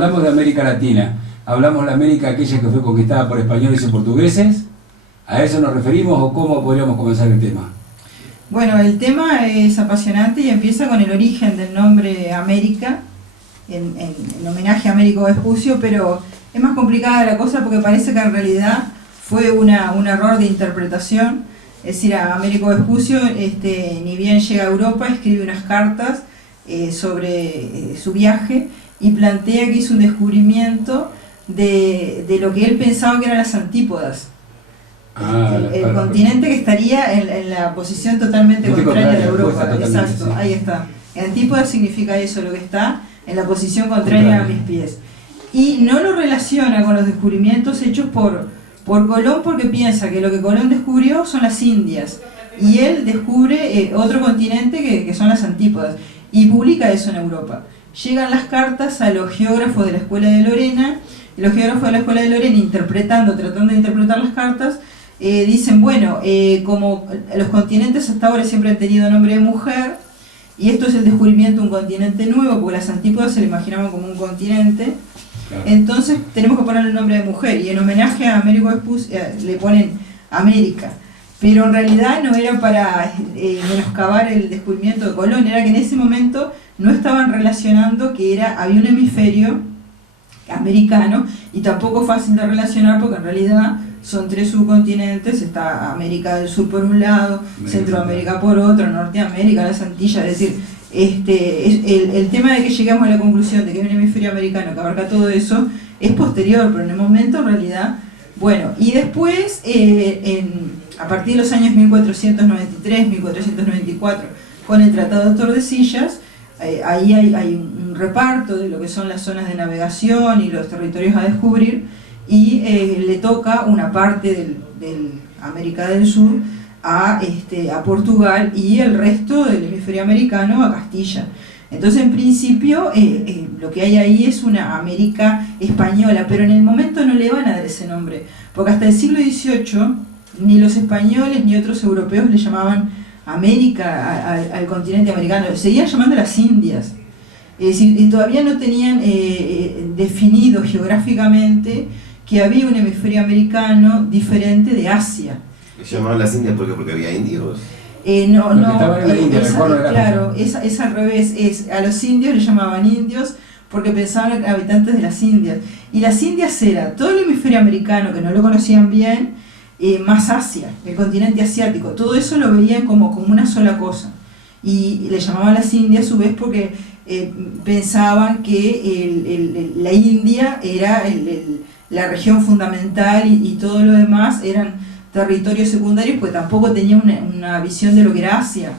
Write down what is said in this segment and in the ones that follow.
hablamos de América Latina, ¿hablamos de la América aquella que fue conquistada por españoles y portugueses? ¿A eso nos referimos o cómo podríamos comenzar el tema? Bueno, el tema es apasionante y empieza con el origen del nombre América, en homenaje a Américo Vespucio, pero es más complicada la cosa porque parece que en realidad fue un error de interpretación. Es decir, a Américo Vespucio, ni bien llega a Europa, escribe unas cartas sobre su viaje y plantea que hizo un descubrimiento de lo que él pensaba que eran las antípodas. El continente que estaría en la posición totalmente contraria de Europa. Exacto, sí. Ahí está. Antípoda significa eso, lo que está en la posición contraria a mis pies. Y no lo relaciona con los descubrimientos hechos por Colón, porque piensa que lo que Colón descubrió son las Indias y él descubre otro continente que son las antípodas y publica eso en Europa. Llegan las cartas a los geógrafos de la Escuela de Lorena y los geógrafos de la Escuela de Lorena, tratando de interpretar las cartas, dicen, bueno, como los continentes hasta ahora siempre han tenido nombre de mujer y esto es el descubrimiento de un continente nuevo, porque las antípodas se le imaginaban como un continente. Claro. Entonces tenemos que ponerle el nombre de mujer y en homenaje a Américo Vespucio le ponen América, pero en realidad no era para menoscabar el descubrimiento de Colón, era que en ese momento no estaban relacionando que había un hemisferio americano y tampoco fácil de relacionar porque en realidad son 3 subcontinentes, está América del Sur por un lado, Centroamérica por otro, Norteamérica, las Antillas, es decir, el tema de que llegamos a la conclusión de que hay un hemisferio americano que abarca todo eso es posterior, pero en el momento en realidad, bueno, y después a partir de los años 1493, 1494, con el Tratado de Tordesillas, ahí hay un reparto de lo que son las zonas de navegación y los territorios a descubrir y le toca una parte del América del Sur a Portugal y el resto del hemisferio americano a Castilla. Entonces en principio lo que hay ahí es una América española, pero en el momento no le van a dar ese nombre, porque hasta el siglo XVIII ni los españoles ni otros europeos le llamaban América al continente americano, seguían llamando las Indias. Es decir, y todavía no tenían definido geográficamente que había un hemisferio americano diferente de Asia. ¿Se llamaban las Indias porque había indios? No, claro, es al revés, a los indios les llamaban indios porque pensaban habitantes de las Indias. Y las Indias era todo el hemisferio americano, que no lo conocían bien, más Asia, el continente asiático, todo eso lo veían como una sola cosa. Y le llamaban las Indias a su vez porque pensaban que la India era la región fundamental y todo lo demás eran territorios secundarios, pues tampoco tenía una visión de lo que era Asia.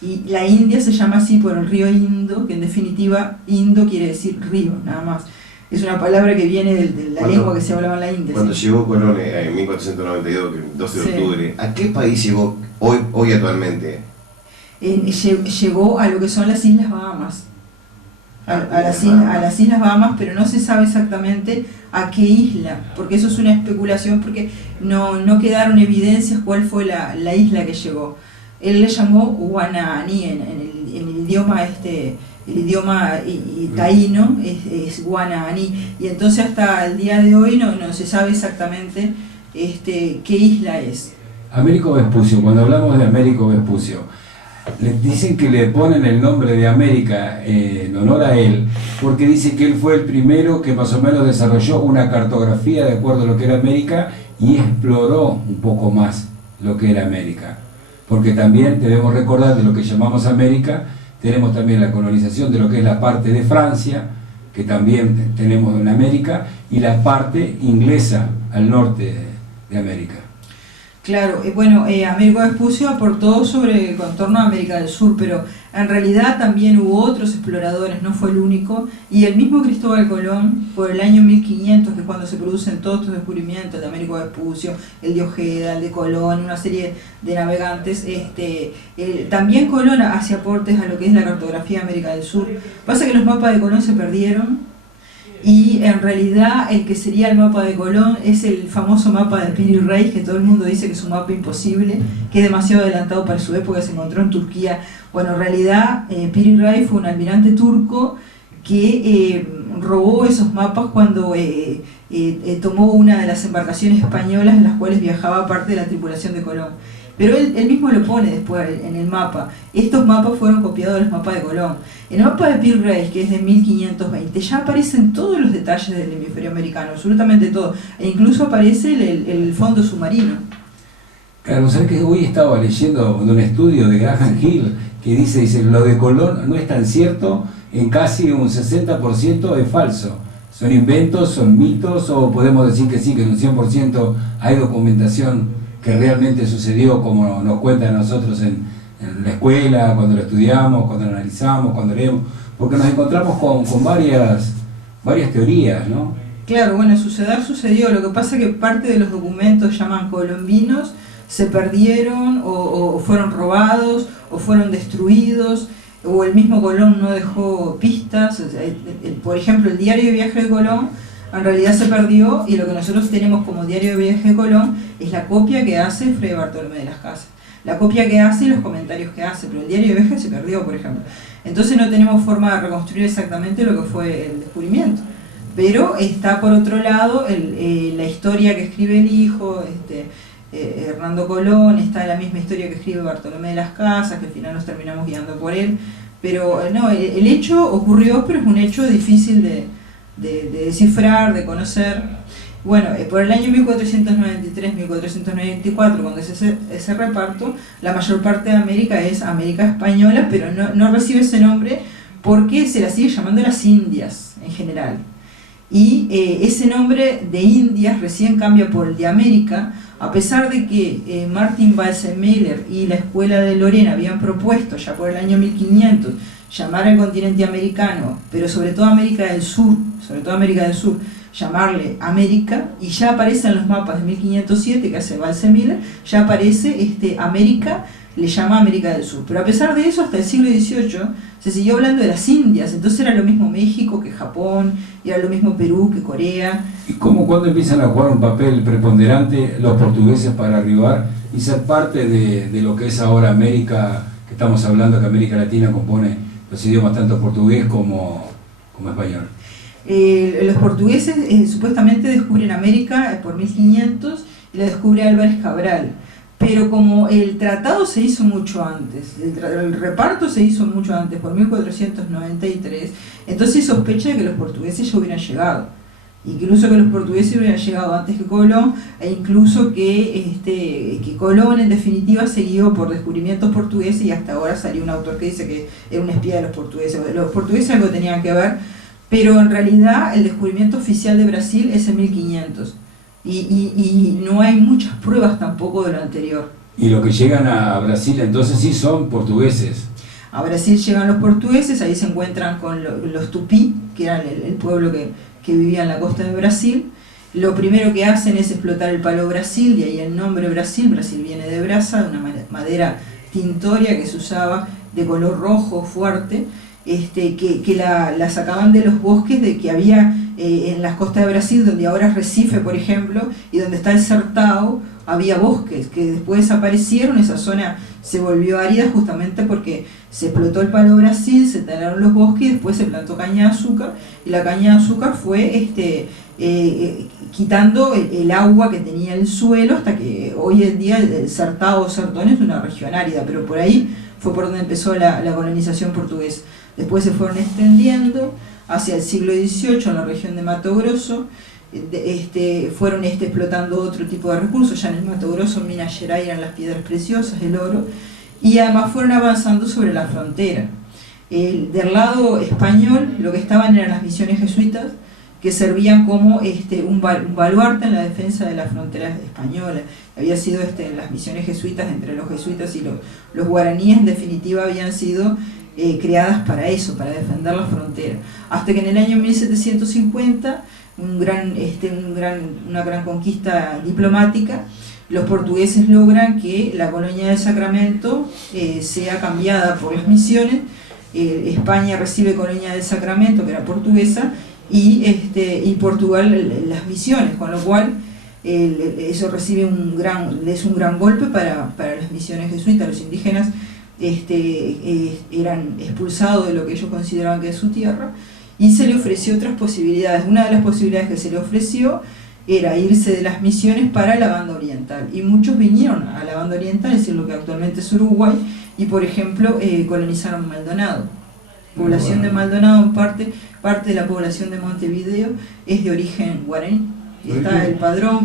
Y la India se llama así por el río Indo, que en definitiva Indo quiere decir río, nada más. Es una palabra que viene de la lengua que se hablaba en la India. Cuando llegó Colón en 1492, el 12 de octubre, ¿a qué país llegó hoy actualmente? Llegó a lo que son las Islas Bahamas. A las Islas Bahamas, pero no se sabe exactamente a qué isla, porque eso es una especulación, porque no quedaron evidencias cuál fue la isla que llegó. Él le llamó Guananí, en el idioma el idioma taíno es Guananí, y entonces hasta el día de hoy no se sabe exactamente qué isla es. Américo Vespucio, cuando hablamos de Américo Vespucio, les dicen que le ponen el nombre de América en honor a él, porque dice que él fue el primero que más o menos desarrolló una cartografía de acuerdo a lo que era América y exploró un poco más lo que era América. Porque también debemos recordar de lo que llamamos América, tenemos también la colonización de lo que es la parte de Francia, que también tenemos en América, y la parte inglesa al norte de América. Claro, bueno, Américo Vespucio aportó sobre el contorno de América del Sur, pero en realidad también hubo otros exploradores, no fue el único, y el mismo Cristóbal Colón, por el año 1500, que es cuando se producen todos estos descubrimientos de Américo Vespucio, el de Ojeda, el de Colón, una serie de navegantes, también Colón hace aportes a lo que es la cartografía de América del Sur. Pasa que los mapas de Colón se perdieron, y en realidad el que sería el mapa de Colón es el famoso mapa de Piri Reis, que todo el mundo dice que es un mapa imposible, que es demasiado adelantado para su época, se encontró en Turquía. Bueno, en realidad Piri Reis fue un almirante turco que robó esos mapas cuando tomó una de las embarcaciones españolas en las cuales viajaba parte de la tripulación de Colón. Pero él mismo lo pone después en el mapa. Estos mapas fueron copiados de los mapas de Colón. En el mapa de Peel Race, que es de 1520, ya aparecen todos los detalles del hemisferio americano, absolutamente todo. E incluso aparece el fondo submarino. Claro, ¿sabes que hoy estaba leyendo un estudio de Graham Hill que dice, lo de Colón no es tan cierto, en casi un 60% es falso? Son inventos, son mitos, o podemos decir que sí, que en un 100% hay documentación que realmente sucedió como nos cuentan a nosotros en la escuela, cuando lo estudiamos, cuando lo analizamos, cuando leemos, porque nos encontramos con varias teorías, ¿no? Claro, bueno, sucedió, lo que pasa es que parte de los documentos llaman colombinos, se perdieron o fueron robados o fueron destruidos, o el mismo Colón no dejó pistas. O sea, por ejemplo, el diario de viaje de Colón en realidad se perdió, y lo que nosotros tenemos como diario de viaje de Colón es la copia que hace Fray Bartolomé de las Casas, la copia que hace y los comentarios que hace, pero el diario de viaje se perdió, por ejemplo. Entonces no tenemos forma de reconstruir exactamente lo que fue el descubrimiento, pero está por otro lado la historia que escribe el hijo, Hernando Colón, está la misma historia que escribe Bartolomé de las Casas, que al final nos terminamos guiando por él, pero no, el hecho ocurrió, pero es un hecho difícil de descifrar, de conocer. Bueno, por el año 1493-1494, cuando es ese reparto, la mayor parte de América es América Española, pero no recibe ese nombre porque se la sigue llamando las Indias en general. Y ese nombre de Indias recién cambia por el de América, a pesar de que Martin Balsemiller y la Escuela de Lorena habían propuesto ya por el año 1500 llamar al continente americano, pero sobre todo América del Sur, llamarle América, y ya aparece en los mapas de 1507 que hace Balsemiller, ya aparece América, le llama América del Sur. Pero a pesar de eso, hasta el siglo XVIII se siguió hablando de las Indias, entonces era lo mismo México que Japón, y era lo mismo Perú que Corea. ¿Y cuándo empiezan a jugar un papel preponderante los portugueses para arribar y ser parte de lo que es ahora América, que estamos hablando que América Latina compone los idiomas tanto portugués como español? Los portugueses supuestamente descubren América por 1500 y la descubre Álvarez Cabral, pero como el tratado se hizo mucho antes, el reparto se hizo mucho antes, por 1493, entonces se sospecha de que los portugueses ya hubieran llegado, incluso que los portugueses hubieran llegado antes que Colón, e incluso que Colón en definitiva se guió por descubrimientos portugueses, y hasta ahora salió un autor que dice que era un espía de los portugueses. Los portugueses algo tenían que ver, pero en realidad el descubrimiento oficial de Brasil es en 1500, y no hay muchas pruebas tampoco de lo anterior. Y los que llegan a Brasil entonces sí son portugueses. A Brasil llegan los portugueses, ahí se encuentran con los tupí, que eran el pueblo que vivía en la costa de Brasil. Lo primero que hacen es explotar el palo Brasil, y ahí el nombre Brasil. Brasil viene de brasa, de una madera tintoria que se usaba de color rojo fuerte, que la sacaban de los bosques que había en las costas de Brasil, donde ahora es Recife, por ejemplo, y donde está el Sertão, había bosques que después desaparecieron. Esa zona se volvió árida justamente porque se explotó el palo Brasil, se talaron los bosques y después se plantó caña de azúcar, y la caña de azúcar fue quitando el agua que tenía el suelo, hasta que hoy en día el Sertão o Sertón es una región árida, pero por ahí fue por donde empezó la colonización portuguesa. Después se fueron extendiendo hacia el siglo XVIII en la región de Mato Grosso. Fueron explotando otro tipo de recursos. Ya en el Mato Grosso, en Minas Gerais, eran las piedras preciosas, el oro, y además fueron avanzando sobre la frontera. Del lado español, lo que estaban eran las misiones jesuitas, que servían como un baluarte en la defensa de la frontera española. Había sido las misiones jesuitas, entre los jesuitas y los guaraníes, en definitiva habían sido creadas para eso, para defender la frontera. Hasta que en el año 1750, una gran conquista diplomática, los portugueses logran que la colonia del Sacramento sea cambiada por las misiones. España recibe colonia del Sacramento, que era portuguesa, y Portugal las misiones, con lo cual eso recibe es un gran golpe para las misiones jesuitas. Los indígenas eran expulsados de lo que ellos consideraban que es su tierra, y se le ofreció otras posibilidades. Una de las posibilidades que se le ofreció era irse de las misiones para la banda oriental, y muchos vinieron a la banda oriental, es decir, lo que actualmente es Uruguay, y por ejemplo colonizaron Maldonado. Población de Maldonado, parte de la población de Montevideo es de origen guaraní. Está el padrón